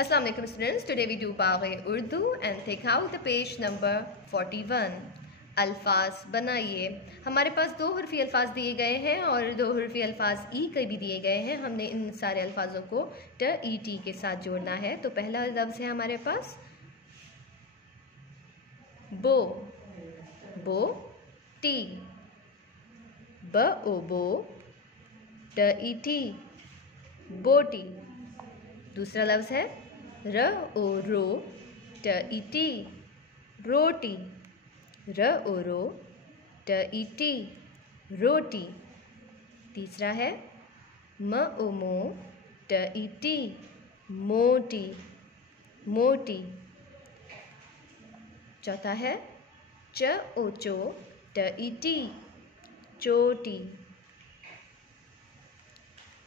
Assalamu alaikum students. Today we do Bagh-e Urdu and take out the page number 41. अल्फाज बनाइए। हमारे पास दो हरफी अल्फाज दिए गए हैं और दो हरफी अल्फाज ई के भी दिए गए हैं। हमने इन सारे अल्फाजों को ट ई टी के साथ जोड़ना है। तो पहला लफ्ज़ है हमारे पास बो, बो टी, ब ओ बो, ट ई टी, बोटी। दूसरा लफ्ज़ है र ओ रो, ट ई टी, रोटी, र ओ रो, ट ई टी, रोटी। तीसरा है म ओ मो, ट ई टी, मोटी, मोटी। चौथा है च ओ चो, ट ई टी, चोटी।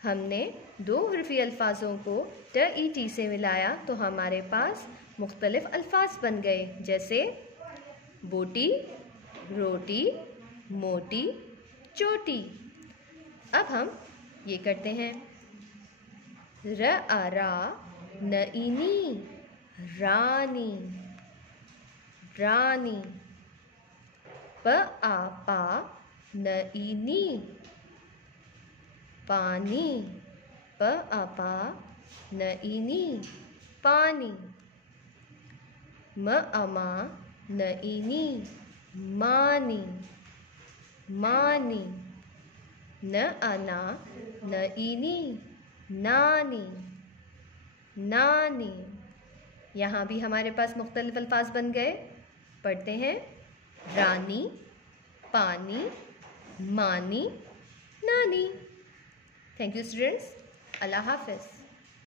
हमने दो हरफी अल्फाजों को ट ई टी से मिलाया तो हमारे पास मुख्तलिफ अल्फाज बन गए, जैसे बोटी, रोटी, मोटी, चोटी। अब हम ये करते हैं र आ रा, न ई नी, रानी, रानी। प आ पा, न ई नी, पानी, प आ पा, न ई नी, पानी। म आ मा, न ई नी, मानी, मानी। न आ ना, न ई नी, नानी, नानी। यहाँ भी हमारे पास मुख्तलिफ अल्फाज बन गए। पढ़ते हैं रानी, पानी, मानी, नानी। Thank you students. अल्लाह हाफ़िज़।